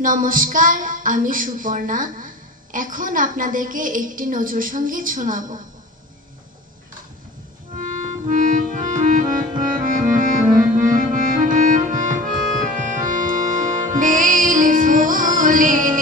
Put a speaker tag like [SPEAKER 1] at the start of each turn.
[SPEAKER 1] নমস্কার আমি সুপর্ণা। এখন আপনাদেরকে একটি নজর সংগীত শোনাবো। ফুলে